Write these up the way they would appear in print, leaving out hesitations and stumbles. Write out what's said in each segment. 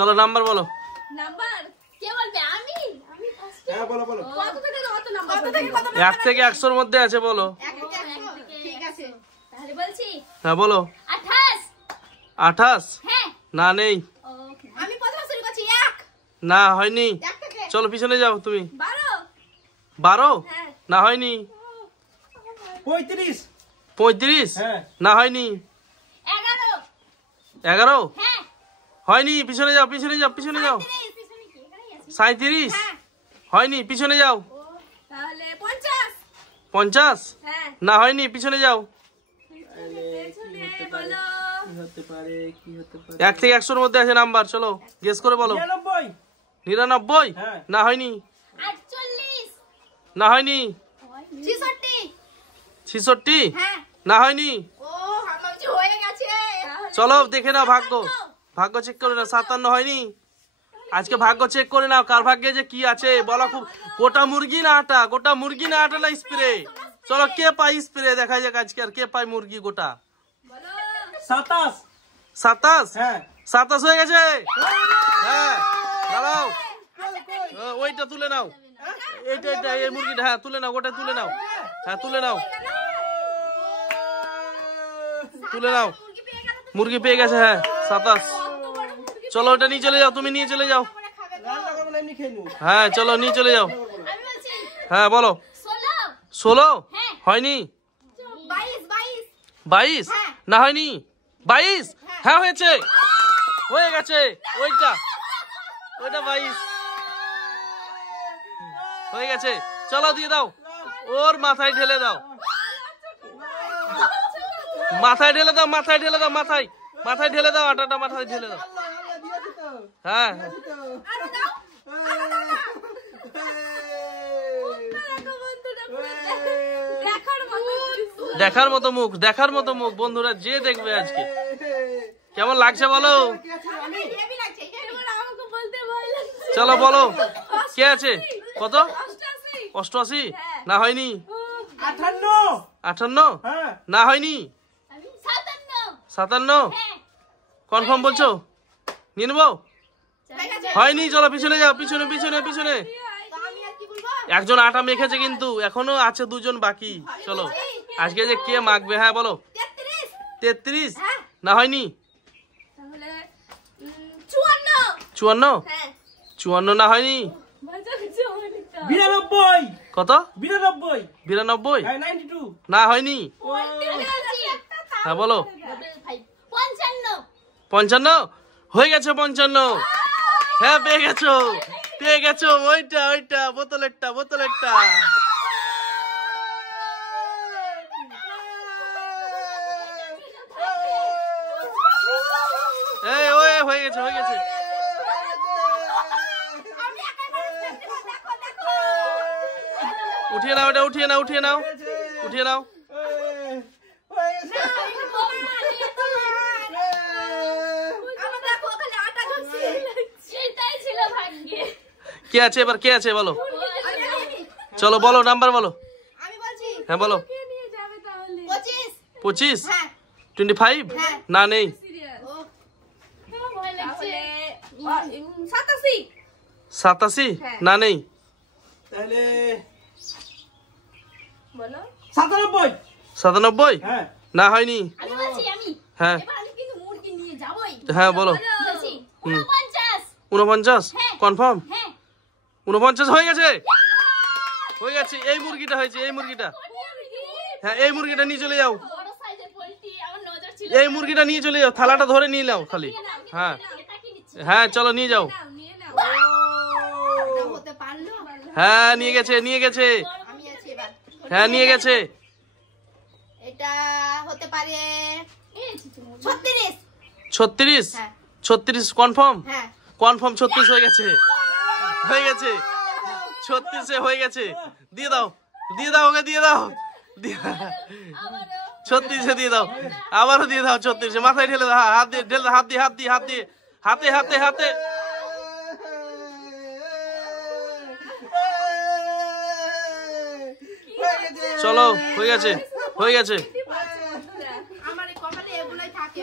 চলো নাম্বার বলো। নাম্বার কে বলবে? আমি ফার্স্ট। হ্যাঁ বলো বলো। কত থেকে কত নাম্বার? কত থেকে কত? 1 থেকে 100 এর মধ্যে আছে বলো। 1 থেকে 100 ঠিক আছে তাহলে বলছি। হ্যাঁ বলো। 28 28 হ্যাঁ না নেই। ওকে আমি প্রথম শুরু করছি 1 না হয়নি। 1 থেকে চলো পিছনে যাও তুমি। 12 12 হ্যাঁ না হয়নি। 35 35 হ্যাঁ না হয়নি। 11 11 হ্যাঁ হয়নি। পিছনে যাও পিছনে যাও পিছনে যাও। 37 পিছনে কি এখানেই আছে 37 হ্যাঁ হয়নি। পিছনে যাও। তাহলে 50 50 হ্যাঁ না হয়নি। পিছনে যাও। পেছনে বলো কি হতে পারে 1 থেকে 100 এর মধ্যে আছে নাম্বার। চলো গেস করে বলো। 99 99 হ্যাঁ না হয়নি। 48 না হয়নি। 66 66 হ্যাঁ না হয়নি। ও আমার যে হয়ে গেছে চলো দেখে নাও ভাগ্য। ভাগ্য চেক করে নাও। 57 হয়নি। আজকে ভাগ্য চেক করে নাও কার ভাগ্যে যে কি আছে বলা। খুব গোটা মুরগি না আটা, গোটা মুরগি না আটা না স্প্রে। চলো কে পাই স্প্রে দেখা যাক আজকে আর কে পাই মুরগি গোটা। বলো 27 27 হ্যাঁ 27 হয়ে গেছে। হ্যাঁ দাঁড়াও ওইটা তুলে নাও। এইটা এইটা এই মুরগিটা হ্যাঁ তুলে নাও। গোটা তুলে নাও। হ্যাঁ তুলে নাও তুলে নাও। মুরগি পেয়ে গেছে হ্যাঁ 27। চলো ওটা নিয়ে চলে যাও। তুমি নিয়ে চলে যাও। রান্না করব না এমনি খেয়ে নেব হ্যাঁ চলো নিয়ে চলে যাও। আমি বলছি হ্যাঁ বলো। 16 16 হ্যাঁ হয়নি। 22 22 হ্যাঁ। না হয়নি। 22 হ্যাঁ হয়েছে হয়ে গেছে। ওইটা ওইটা 22 হয়ে গেছে। চলো দিয়ে দাও। ওর মাথায় ঢেলে দাও। মাথায় ঢেলে দাও। মাথায় ঢেলে দাও। মাথায় মাথায় ঢেলে দাও। আটাটা মাথায় ঢেলে দাও। দিয়েছি তো হ্যাঁ হ্যাঁ। আরো দাও আরো দাও না। দেখো বন্ধুরা পুরো দেখার মতো দেখার মতো মুখ দেখার মতো মুখ বন্ধুরা যে দেখবে আজকে কেমন লাগছে বলো। আমি হেভি লাগছে এবার আমাকে বলতে ভয় লাগছে। চলো বলো কে আছে কত 88 88 না হয়নি। 58 58 হ্যাঁ না হয়নি। আমি 57 57 হ্যাঁ কনফার্ম বলছো নিয়ে নেবো। হয়ে গেছে হয়নি। চলো পিছনে যাও। পিছনে পিছনে পিছনে। তো আমি আর কি বলবো একজন আটা মেখেছে কিন্তু এখনো আছে দুজন বাকি। চলো আজকে যে কে মাখবে হ্যাঁ বলো। 33 33 হ্যাঁ না হয়নি। তাহলে 54 54 হ্যাঁ 54 না হয়নি। মজা হচ্ছে অনেকটা 92 কত 92 92 হ্যাঁ 92 না হয়নি। হ্যাঁ বলো। 55 55 হয়ে গেছে। 55 হ্যাঁ পেয়ে গেছো পেয়ে গেছো। ওইটা ওইটা বোতলেরটা বোতলেরটা। এই ওই হয়ে গেছে হয়ে গেছে। আমি একেবারে দেখো দেখো উঠিয়ে নাও এটা উঠিয়ে নাও উঠিয়ে নাও উঠিয়ে নাও। আমার দেখো ওখানে আটা ঝরছে সেটাই ছিল ভাগ্যে। কে আছে এবার কে আছে বলো। চলো বলো নাম্বার বলো। আমি বলছি হ্যাঁ বলো। কে নিয়ে যাবে তাহলে 25 25 হ্যাঁ 25 হ্যাঁ। না নেই। ও ভয় লাগছে 87 87 হ্যাঁ। না নেই। তাহলে বলো 97 97 হ্যাঁ না হয়নি। আমি বলছি আমি হ্যাঁ এবার আমি কিন্তু মুরগি নিয়ে যাবই। হ্যাঁ বলো। বলছি 49 49 হ্যাঁ। কনফার্ম হ্যাঁ 49 হয়ে গেছে হয়ে গেছে। এই মুরগিটা হয়েছে এই মুরগিটা। হ্যাঁ এই মুরগিটা নিয়ে চলে যাও। বড় সাইজের পোল্ট্রি আমার নজর ছিল। এই মুরগিটা নিয়ে চলে যাও। থালাটা ধরে নিয়ে নাও খালি। হ্যাঁ এটা কি নিচ্ছি হ্যাঁ চলো নিয়ে যাও। নিয়ে নাও হতে পারলো হ্যাঁ নিয়ে গেছে নিয়ে গেছে। আমি আছি এবার হ্যাঁ নিয়ে গেছে। এটা হতে পারে 36 36 হ্যাঁ 36 কনফার্ম হ্যাঁ কনফার্ম 36 হয়ে গেছে হয়ে গেছে 36 হয়ে গেছে। দিয়ে দাও ওকে দিয়ে দাও 36 দিয়ে দাও আবারও দিয়ে দাও 36 মাথায় ঢেলে দাও। হাত দিয়ে ঢেলে দাও। হাত দিয়ে হাত দিয়ে হাত দিয়ে হাতে হাতে হাতে। চলো হয়ে গেছে হয়ে গেছে। আমার এই কপালে এগুলোই থাকে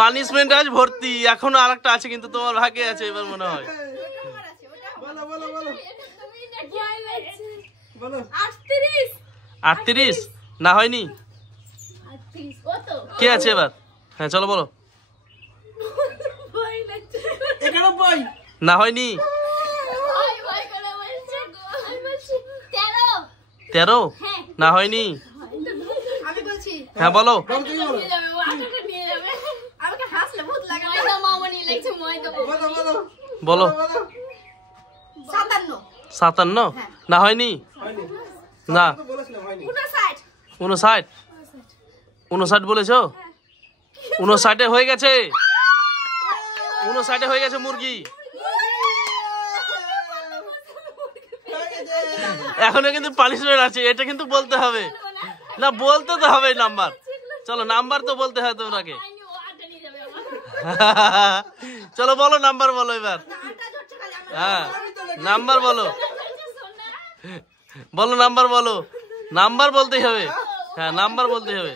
পানিশমেন্ট আজ ভর্তি, এখনো আরেকটা আছে কিন্তু তোমার ভাগ্যে আছে এবার মনে হয়। বলো বলো বলো তুমি না ভয় লাগছে। বলো 38 38 না হয়নি, 38 ও তো কে আছে এবার? হ্যাঁ চলো বলো। ভয় লাগছে। 91 না হয়নি, ভয় ভয় করে বলছে গো। আমি বলছি 13 13 হ্যাঁ না হয়নি। আমি বলছি হ্যাঁ বলো। নিয়ে যাবে ও আটাটা নিয়ে যাবে। আমাকে হাসলে ভূত লাগে। ময়দা মামনি লাগছে ময়দা। বলো বলো বলো বলো 57 57 না হয়নি, হয়নি না তো বলেছিলাম হয়নি 59 59 59 বলেছো, 59 হয়ে গেছে, 59 হয়ে গেছে মুরগি। এখনো কিন্তু পানিশমেন্ট আছে, এটা কিন্তু বলতে হবে না, বলতে তো হবে নাম্বার। চলো নাম্বার তো বলতে হয় তোমাকে। আইনি ও আটা নিয়ে যাবে আমার। চলো বলো নাম্বার বলো এবার। আটা ধরছে খালি আমার। হ্যাঁ নাম্বার বলো, সোনা বলো নাম্বার বলো, নাম্বার বলতেই হবে। হ্যাঁ নাম্বার বলতেই হবে।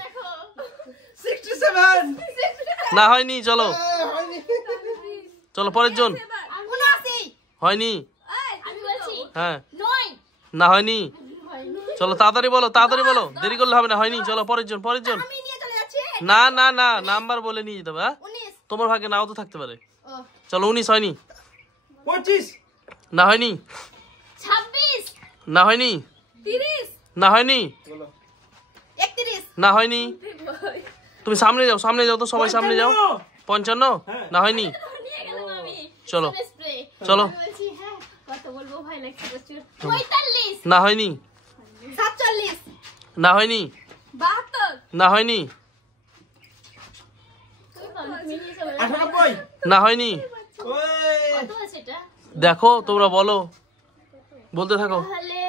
67 না হয়নি, চলো হয়নি চলো পরের জন। 79 হয়নি, আমি বলছি হ্যাঁ 9 না হয়নি, চলো তাড়াতাড়ি বলো, তাড়াতাড়ি বলো, দেরি করলে হবে না। হয়নি, চলো পরের জন, পরের জন। আমি নিয়ে চলে যাচ্ছি। না না না নাম্বার বলে নিয়ে যেতে হবে। হ্যাঁ 19 তোমার ভাগ্যে নাও তো থাকতে পারে। ও চলো 19 হয়নি, 25 না হয়নি, 26 না হয়নি, 30 না হয়নি, বলো 31 না হয়নি। তুমি সামনে যাও, সামনে যাও তো, সবাই সামনে যাও। 55 হ্যাঁ। না হয়নি, নিয়ে গেলাম আমি। চলো স্প্রে চলো, আমি বলছি হ্যাঁ কত বলবো ভয় লাগছে প্রচুর। 45 না হয়নি, 47 না হয়নি, 72 না হয়নি, তুমি নিয়ে চলে 98 না হয়নি। ওই কত আছে এটা দেখো তোমরা বলো, বলতে থাকো। তাহলে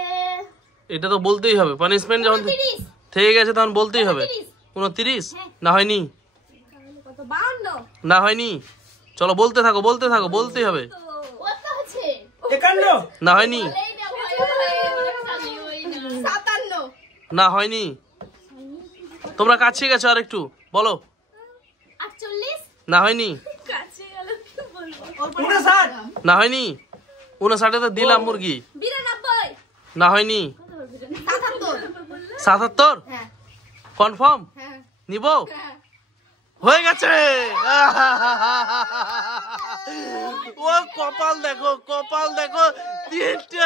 এটা তো বলতেই হবে, পানিশমেন্ট যখন 30 থেকে গেছে তখন বলতেই হবে। 29 না হয়নি, কত 52 না হয়নি, চলো বলতে থাকো, বলতে থাকো, বলতেই হবে। কত আছে না51 হয়নি, এই না ভয় ভয় খালি ওই না 57 না হয়নি। তোমরা কাছে গেছো আর একটু বলো। 48 না হয়নি, কাছে গেল কি বলবো 59 না হয়নি। 59 তো দিলাম মুরগি। 92 না হয়নি। 77 77 হ্যাঁ কনফার্ম হ্যাঁ নিব, হ্যাঁ হয়ে গেছে। ও কপাল দেখো, কপাল দেখো, তিনটে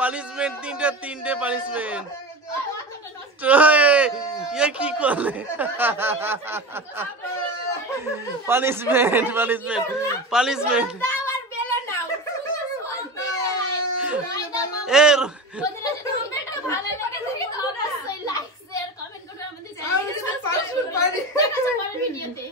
পানিশমেন্ট, তিনটে পানিশমেন্ট। ইয়ে কি করলে? Punishment punishment punishment. আবার বেলে নাও এর বন্ধুরা যদি ভিডিওটা ভালো লাগে থাকে তো অবশ্যই লাইক শেয়ার কমেন্ট করে আমাদের চ্যানেলকে সাবস্ক্রাইব করুন দেখা হচ্ছে পরের ভিডিওতে।